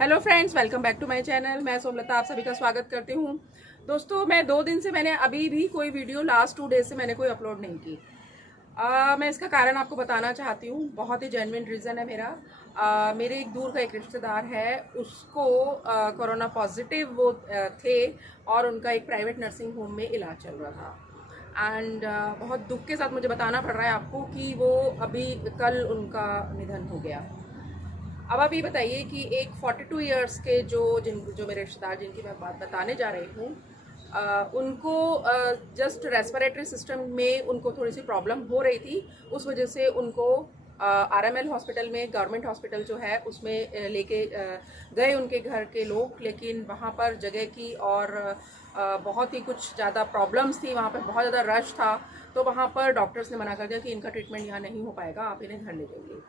Hello friends, welcome back to my channel. मैं सोमलता आप सभी का स्वागत करती हूँ। दोस्तों, मैं 2 दिन से मैंने अभी भी कोई वीडियो लास्ट 2 डेज से मैंने कोई अपलोड नहीं की। मैं इसका कारण आपको बताना चाहती हूँ। बहुत ही जेन्युइन रीज़न है मेरा। मेरे एक दूर का एक रिश्तेदार है, उसको कोरोना पॉजिटिव वो थे और उनका एक प्राइवेट नर्सिंग होम में इलाज चल रहा था। एंड बहुत दुख के साथ मुझे बताना पड़ रहा है आपको कि वो अभी कल उनका निधन हो गया। अब आप ये बताइए कि एक 42 इयर्स के जो मेरे रिश्तेदार जिनकी मैं बात बताने जा रही हूँ, उनको जस्ट रेस्पिरेटरी सिस्टम में उनको थोड़ी सी प्रॉब्लम हो रही थी। उस वजह से उनको आरएमएल हॉस्पिटल में, गवर्नमेंट हॉस्पिटल जो है उसमें लेके गए उनके घर के लोग, लेकिन वहाँ पर जगह की और बहुत ही कुछ ज़्यादा प्रॉब्लम्स थी। वहाँ पर बहुत ज़्यादा रश था, तो वहाँ पर डॉक्टर्स ने मना कर दिया कि इनका ट्रीटमेंट यहाँ नहीं हो पाएगा, आप इन्हें घर ले जाइए।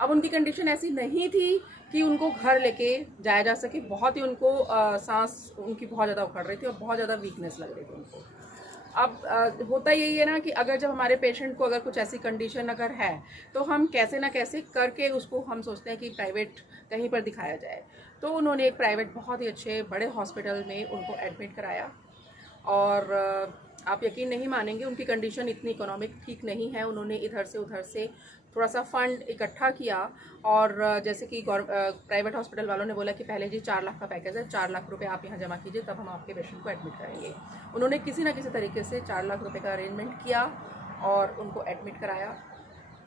अब उनकी कंडीशन ऐसी नहीं थी कि उनको घर लेके जाया जा सके। बहुत ही उनको सांस उनकी बहुत ज़्यादा उखड़ रही थी और बहुत ज़्यादा वीकनेस लग रही थी उनको। अब होता यही है ना कि अगर जब हमारे पेशेंट को अगर कुछ ऐसी कंडीशन अगर है, तो हम कैसे ना कैसे करके उसको हम सोचते हैं कि प्राइवेट कहीं पर दिखाया जाए। तो उन्होंने एक प्राइवेट बहुत ही अच्छे बड़े हॉस्पिटल में उनको एडमिट कराया। और आप यकीन नहीं मानेंगे, उनकी कंडीशन इतनी इकोनॉमिक ठीक नहीं है। उन्होंने इधर से उधर से थोड़ा सा फंड इकट्ठा किया और जैसे कि प्राइवेट हॉस्पिटल वालों ने बोला कि पहले जी 4 लाख का पैकेज है, 4 लाख रुपए आप यहाँ जमा कीजिए, तब हम आपके पेशेंट को एडमिट करेंगे। उन्होंने किसी ना किसी तरीके से 4 लाख रुपए का अरेंजमेंट किया और उनको एडमिट कराया।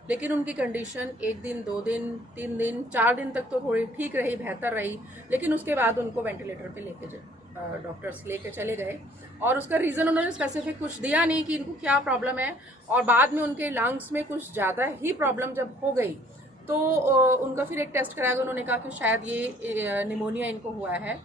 लेकिन उनकी कंडीशन 1 दिन, 2 दिन, 3 दिन, 4 दिन तक तो थोड़ी ठीक रही, बेहतर रही। लेकिन उसके बाद उनको वेंटिलेटर पे लेके डॉक्टर्स लेके चले गए और उसका रीज़न उन्होंने स्पेसिफिक कुछ दिया नहीं कि इनको क्या प्रॉब्लम है। और बाद में उनके लंग्स में कुछ ज़्यादा ही प्रॉब्लम जब हो गई, तो उनका फिर एक टेस्ट कराया गया। उन्होंने कहा कि शायद ये निमोनिया इनको हुआ है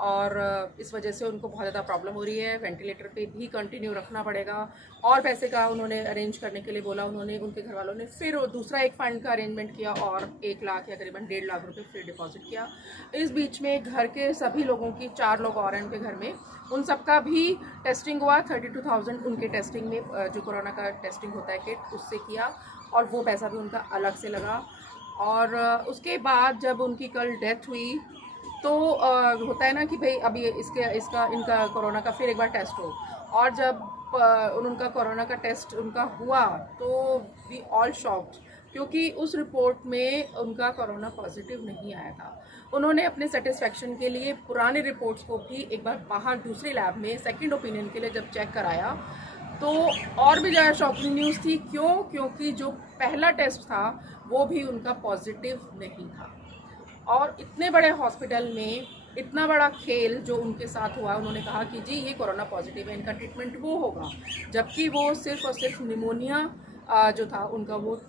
और इस वजह से उनको बहुत ज़्यादा प्रॉब्लम हो रही है, वेंटिलेटर पे भी कंटिन्यू रखना पड़ेगा। और पैसे का उन्होंने अरेंज करने के लिए बोला। उन्होंने, उनके घर वालों ने फिर दूसरा एक फ़ंड का अरेंजमेंट किया और 1 लाख या करीबन 1.5 लाख रुपए फिर डिपॉजिट किया। इस बीच में घर के सभी लोगों की, 4 लोग और हैं उनके घर में, उन सबका भी टेस्टिंग हुआ। 32,000 उनके टेस्टिंग में, जो कोरोना का टेस्टिंग होता है किट, उससे किया और वो पैसा भी उनका अलग से लगा। और उसके बाद जब उनकी कल डेथ हुई, तो होता है ना कि भाई अभी इनका कोरोना का फिर एक बार टेस्ट हो। और जब उनका कोरोना का टेस्ट उनका हुआ, तो वी ऑल शॉक्ड, क्योंकि उस रिपोर्ट में उनका कोरोना पॉजिटिव नहीं आया था। उन्होंने अपने सेटिस्फेक्शन के लिए पुराने रिपोर्ट्स को भी एक बार बाहर दूसरी लैब में सेकंड ओपिनियन के लिए जब चेक कराया, तो और भी ज़्यादा शॉकिंग न्यूज़ थी। क्योंकि जो पहला टेस्ट था वो भी उनका पॉजिटिव नहीं था। और इतने बड़े हॉस्पिटल में इतना बड़ा खेल जो उनके साथ हुआ, उन्होंने कहा कि जी ये कोरोना पॉजिटिव है, इनका ट्रीटमेंट वो होगा, जबकि वो सिर्फ और सिर्फ निमोनिया जो था उनका, वो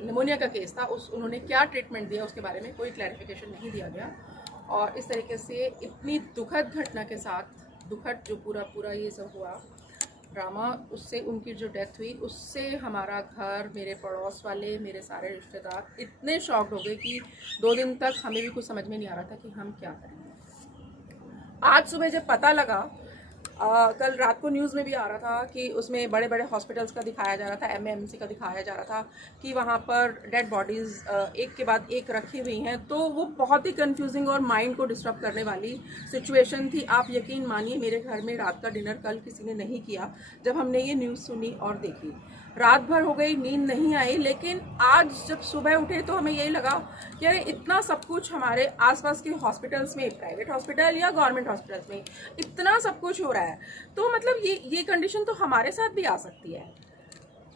निमोनिया का केस था। उन्होंने क्या ट्रीटमेंट दिया उसके बारे में कोई क्लैरिफिकेशन नहीं दिया गया। और इस तरीके से इतनी दुखद घटना के साथ, दुखद जो पूरा ये सब हुआ ड्रामा, उससे उनकी जो डेथ हुई, उससे हमारा घर, मेरे पड़ोस वाले, मेरे सारे रिश्तेदार इतने शॉक्ड हो गए कि 2 दिन तक हमें भी कुछ समझ में नहीं आ रहा था कि हम क्या करें। आज सुबह जब पता लगा, कल रात को न्यूज़ में भी आ रहा था कि उसमें बड़े बड़े हॉस्पिटल्स का दिखाया जा रहा था, एमएमसी का दिखाया जा रहा था कि वहाँ पर डेड बॉडीज़ एक के बाद एक रखी हुई हैं। तो वो बहुत ही कंफ्यूजिंग और माइंड को डिस्टर्ब करने वाली सिचुएशन थी। आप यकीन मानिए, मेरे घर में रात का डिनर कल किसी ने नहीं किया जब हमने ये न्यूज़ सुनी और देखी। रात भर हो गई, नींद नहीं आई। लेकिन आज जब सुबह उठे तो हमें यही लगा कि अरे इतना सब कुछ हमारे आसपास के हॉस्पिटल्स में, प्राइवेट हॉस्पिटल या गवर्नमेंट हॉस्पिटल्स में इतना सब कुछ हो रहा है, तो मतलब ये कंडीशन तो हमारे साथ भी आ सकती है,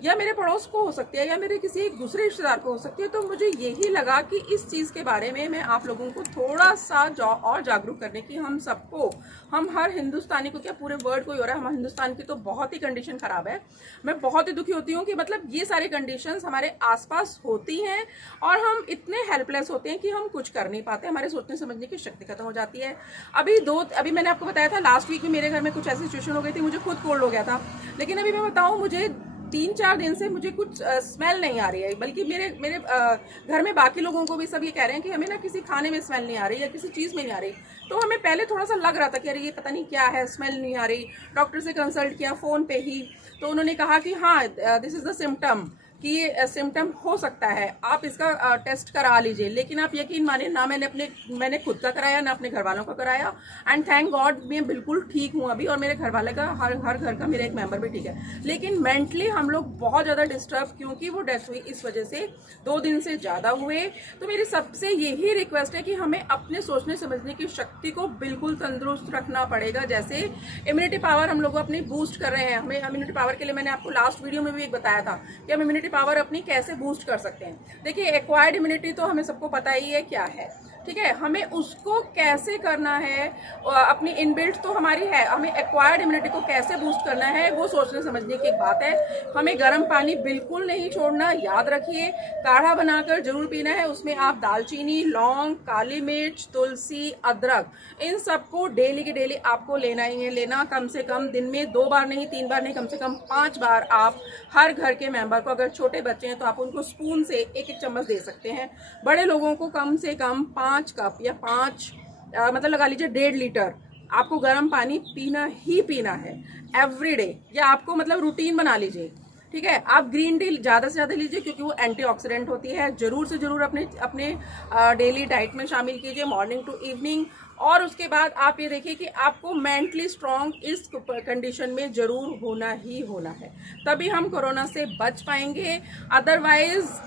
या मेरे पड़ोस को हो सकती है, या मेरे किसी एक दूसरे रिश्तेदार को हो सकती है। तो मुझे यही लगा कि इस चीज़ के बारे में मैं आप लोगों को थोड़ा सा और जागरूक करने की, हम सबको, हम हर हिंदुस्तानी को, क्या पूरे वर्ल्ड को ही हो रहा है, हम हिंदुस्तान की तो बहुत ही कंडीशन ख़राब है। मैं बहुत ही दुखी होती हूँ कि मतलब ये सारी कंडीशंस हमारे आसपास होती हैं और हम इतने हेल्पलेस होते हैं कि हम कुछ कर नहीं पाते, हमारे सोचने समझने की शक्ति खत्म हो जाती है। अभी मैंने आपको बताया था, लास्ट वीक में मेरे घर में कुछ ऐसी सिचुएशन हो गई थी, मुझे खुद कोल्ड हो गया था। लेकिन अभी मैं बताऊँ, मुझे 3-4 दिन से मुझे कुछ स्मेल नहीं आ रही है, बल्कि मेरे घर में बाकी लोगों को भी सब ये कह रहे हैं कि हमें ना किसी खाने में स्मेल नहीं आ रही या किसी चीज़ में नहीं आ रही। तो हमें पहले थोड़ा सा लग रहा था कि अरे ये पता नहीं क्या है, स्मेल नहीं आ रही। डॉक्टर से कंसल्ट किया फ़ोन पे ही, तो उन्होंने कहा कि हाँ, दिस इज़ द सिम्टम, कि ये सिम्टम हो सकता है, आप इसका टेस्ट करा लीजिए। लेकिन आप यकीन मानिए, ना मैंने खुद का कराया, ना अपने घर वालों का कराया, एंड थैंक गॉड मैं बिल्कुल ठीक हूँ अभी, और मेरे घर वाले का हर घर का मेरा एक मेंबर भी ठीक है। लेकिन मेंटली हम लोग बहुत ज़्यादा डिस्टर्ब, क्योंकि वो डेथ हुई इस वजह से 2 दिन से ज़्यादा हुए। तो मेरी सबसे यही रिक्वेस्ट है कि हमें अपने सोचने समझने की शक्ति को बिल्कुल तंदुरुस्त रखना पड़ेगा। जैसे इम्यूनिटी पावर हम लोग अपनी बूस्ट कर रहे हैं, हमें इम्यूनिटी पावर के लिए मैंने आपको लास्ट वीडियो में भी एक बताया था कि हम इम्यूनिटी पावर अपनी कैसे बूस्ट कर सकते हैं। देखिए, एक्वायर्ड इम्यूनिटी तो हमें सबको पता ही है क्या है, ठीक है। हमें उसको कैसे करना है, अपनी इनबिल्ट तो हमारी है, हमें एक्वायर्ड इम्यूनिटी को कैसे बूस्ट करना है वो सोचने समझने की एक बात है। हमें गर्म पानी बिल्कुल नहीं छोड़ना, याद रखिए। काढ़ा बनाकर जरूर पीना है, उसमें आप दालचीनी, लौंग, काली मिर्च, तुलसी, अदरक, इन सबको डेली के डेली आपको लेना ही है। लेना कम से कम दिन में 2 बार नहीं, 3 बार नहीं, कम से कम 5 बार आप हर घर के मेंबर को, अगर छोटे बच्चे हैं तो आप उनको स्पून से 1-1 चम्मच दे सकते हैं। बड़े लोगों को कम से कम 5 कप या 5 मतलब लगा लीजिए 1.5 लीटर आपको गर्म पानी पीना ही पीना है एवरीडे, या आपको मतलब रूटीन बना लीजिए, ठीक है। आप ग्रीन टी ज़्यादा से ज़्यादा लीजिए, क्योंकि वो एंटीऑक्सीडेंट होती है। जरूर से जरूर अपने डेली डाइट में शामिल कीजिए, मॉर्निंग टू इवनिंग। और उसके बाद आप ये देखिए कि आपको मेंटली स्ट्रांग इस कंडीशन में जरूर होना ही होना है, तभी हम कोरोना से बच पाएंगे। अदरवाइज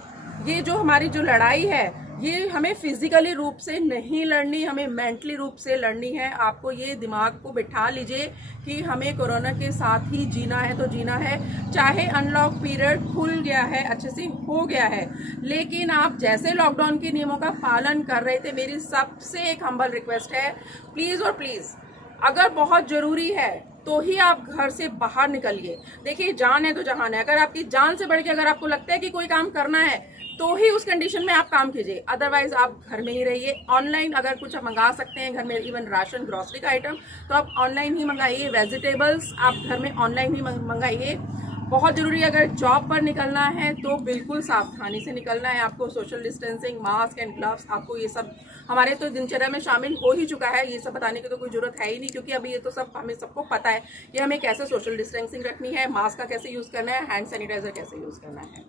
ये जो हमारी जो लड़ाई है, ये हमें फिजिकली रूप से नहीं लड़नी, हमें मेंटली रूप से लड़नी है। आपको ये दिमाग को बिठा लीजिए कि हमें कोरोना के साथ ही जीना है तो जीना है। चाहे अनलॉक पीरियड खुल गया है, अच्छे से हो गया है, लेकिन आप जैसे लॉकडाउन के नियमों का पालन कर रहे थे, मेरी सबसे एक हम्बल रिक्वेस्ट है, प्लीज और प्लीज, अगर बहुत जरूरी है तो ही आप घर से बाहर निकलिए। देखिए, जान है तो जहान है। अगर आपकी जान से बढ़ के अगर आपको लगता है कि कोई काम करना है, तो ही उस कंडीशन में आप काम कीजिए, अदरवाइज आप घर में ही रहिए। ऑनलाइन अगर कुछ आप मंगा सकते हैं घर में, इवन राशन, ग्रोसरी का आइटम, तो आप ऑनलाइन ही मंगाइए। वेजिटेबल्स आप घर में ऑनलाइन ही मंगाइए। बहुत जरूरी है, अगर जॉब पर निकलना है तो बिल्कुल सावधानी से निकलना है आपको। Social distancing, mask and gloves, आपको ये सब हमारे तो दिनचर्या में शामिल हो ही चुका है। ये सब बताने की तो कोई जरूरत है ही नहीं, क्योंकि अभी ये तो सब हमें सबको पता है कि हमें कैसे सोशल डिस्टेंसिंग रखनी है, मास्क का कैसे यूज करना है, हैंड सैनिटाइजर कैसे यूज करना है।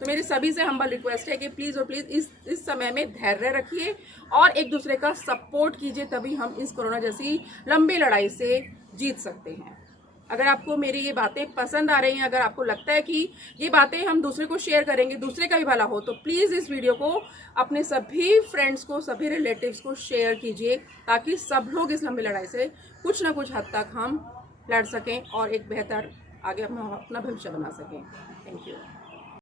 तो मेरी सभी से हम्बल रिक्वेस्ट है कि प्लीज और प्लीज इस समय में धैर्य रखिए और एक दूसरे का सपोर्ट कीजिए, तभी हम इस कोरोना जैसी लंबी लड़ाई से जीत सकते हैं। अगर आपको मेरी ये बातें पसंद आ रही हैं, अगर आपको लगता है कि ये बातें हम दूसरे को शेयर करेंगे, दूसरे का भी भला हो, तो प्लीज़ इस वीडियो को अपने सभी फ्रेंड्स को, सभी रिलेटिव्स को शेयर कीजिए, ताकि सब लोग इस लंबी लड़ाई से कुछ ना कुछ हद तक हम लड़ सकें और एक बेहतर आगे अपना भविष्य बना सकें। Thank you.